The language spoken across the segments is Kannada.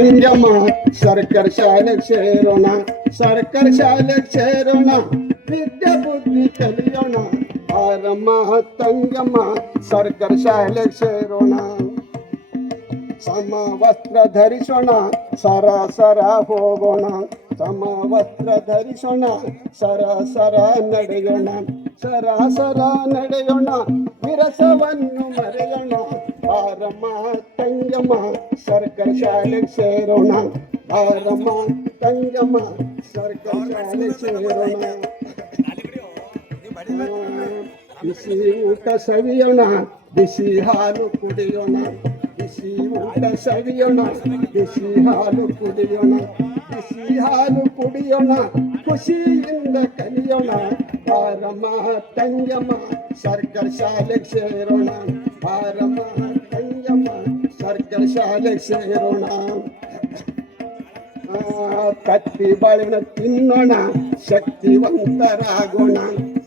ತಂಗಮ್ಮ ಸರ್ಕಾರಿ ಶಾಲೆಗೆ ಸೇರೋಣ, ಸರ್ಕಾರಿ ಶಾಲೆಗೆ ಸೇರೋಣ, ವಿದ್ಯೆ ಬುದ್ಧಿ ಕಲಿಯೋಣ. ಬಾರಮ್ಮ ತಂಗಮ್ಮ ಸರ್ಕಾರಿ ಶಾಲೆಗೆ ಸೇರೋಣ. ಸಮವಸ್ತ್ರ ಧರಿಸೋಣ, ಸರ ಸರ ಹೋಗೋಣ. ಸಮವಸ್ತ್ರ ಧರಿಸೋಣ, ಸರ ಸರ ನಡೆಯೋಣ. ಸರ ಸರ ನಡೆಯೋಣ, ವಿರಸವನ್ನು ಮರೆಯೋಣ. ಬಾರಮ್ಮ ತಂಗಮ್ಮ ಸರ್ಕಾರಿ ಶಾಲೆಗೆ ಸೇರೋಣ. ಬಾರಮ್ಮ ತಂಗಮ್ಮ ಸರ್ಕಾರಿ ಶಾಲೆಗೆ ಸೇರೋಣ. ಬಿಸಿ ಊಟ ಸವಿಯೋಣ, ಬಿಸಿ ಹಾಲು ಕುಡಿಯೋಣ. ಬಿಸಿ ಊಟ ಸವಿಯೋಣ, ಬಿಸಿ ಹಾಲು ಕುಡಿಯೋಣ. ಬಿಸಿ ಹಾಲು ಕುಡಿಯೋಣ, ಖುಷಿಯಿಂದ ಕಲಿಯೋಣ. ಬಾರಮ್ಮ ತಂಗಮ್ಮ ಸರ್ಕಾರಿ ಶಾಲೆಗೆ ಸೇರೋಣ. ಬಾರಮ್ಮ ತಂಗಮ್ಮ ಸರ್ಕಾರಿ ಶಾಲೆಗೆ ಸೇರೋಣ. ಕತ್ತಿ ಬಾಳೆನ ತಿನ್ನೋಣ, ಶಕ್ತಿವಂತರಾಗೋಣ.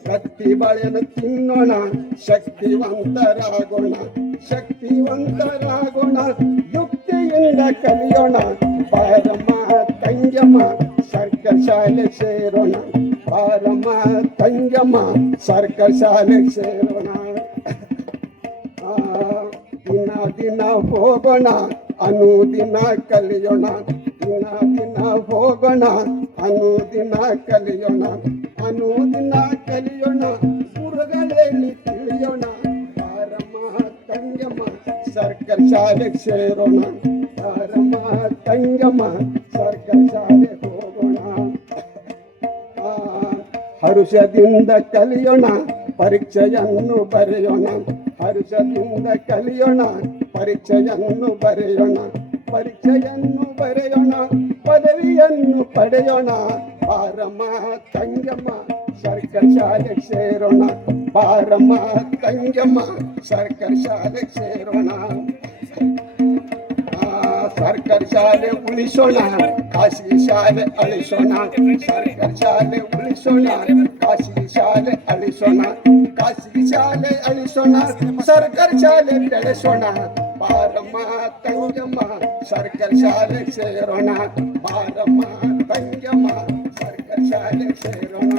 ಕತ್ತಿ ಬಾಳೆನ ತಿನ್ನೋಣ, ಶಕ್ತಿವಂತರಾಗೋಣ. ಶಕ್ತಿವಂತರಾಗೋಣ, ಯುಕ್ತಿಯಿಂದ ಕಲಿಯೋಣ. ಬಾರಮ್ಮ ತಂಗಮ್ಮ ಸರ್ಕಾರಿ ಶಾಲೆಗೆ ಸೇರೋಣ. ಬಾರಮ್ಮ ತಂಗಮ್ಮ ಸರ್ಕಾರಿ ಶಾಲೆಗೆ ಸೇರೋಣ. ದಿನ ದಿನ ಹೋಗೋಣ, ಅನುದಿನ ಕಲಿಯೋಣ. ದಿನ ದಿನ ಹೋಗೋಣ, ಅನುದಿನ ಕಲಿಯೋಣ. ಅನುದಿನ ಕಲಿಯೋಣ, ಗುರುಗಳಲ್ಲಿ ತಿಳಿಯೋಣ. ಬಾರಮ್ಮ ತಂಗಮ್ಮ ಸರ್ಕಾರಿ ಶಾಲೆಗೆ ಸೇರೋಣ. ಬಾರಮ್ಮ ತಂಗಮ್ಮ ಸರ್ಕಾರಿ ಶಾಲೆಗೆ ಹೋಗೋಣ. ಹರುಷದಿಂದ ಕಲಿಯೋಣ, ಪರೀಕ್ಷೆಯನ್ನು ಬರೆಯೋಣ. ಹರುಷದಿಂದ ಕಲಿಯೋಣ, ಪರೀಕ್ಷೆಯನ್ನು ಬರೆಯೋಣ. ಪರೀಕ್ಷೆಯನ್ನು ಬರೆಯೋಣ, ಪದವಿಯನ್ನು ಪಡೆಯೋಣ. ಬಾರಮ್ಮ ತಂಗಮ್ಮ ಸರ್ಕಾರಿ ಶಾಲೆಗೆ ಸೇರೋಣ. ಬಾರಮ್ಮ ತಂಗಮ್ಮ ಸರ್ಕಾರಿ ಶಾಲೆಗೆ ಸೇರೋಣ. ಸರ್ಕಾರಿ ಶಾಲೆ ಉಳಿಸೋಣ, ಖಾಸಗಿ ಶಾಲೆ ಅಳಿಸೋಣ. ಸರ್ಕಾರಿ ಶಾಲೆ ಉಳಿಸೋಣ, ಖಾಸಗಿ ಶಾಲೆ ಅಳಿಸೋಣ. ಖಾಸಗಿ ಶಾಲೆ ಅಳಿಸೋಣ, ಸರ್ಕಾರಿ ಶಾಲೆ ಬೆಳೆಸೋಣ. ಬಾರಮ್ಮ ತಂಗಮ್ಮ ಸರ್ಕಾರಿ ಶಾಲೆಗೆ ಸೇರೋಣ. ಬಾರಮ್ಮ ತಂಗಮ್ಮ ಸರ್ಕಾರಿ ಶಾಲೆಗೆ ಸೇರೋಣ.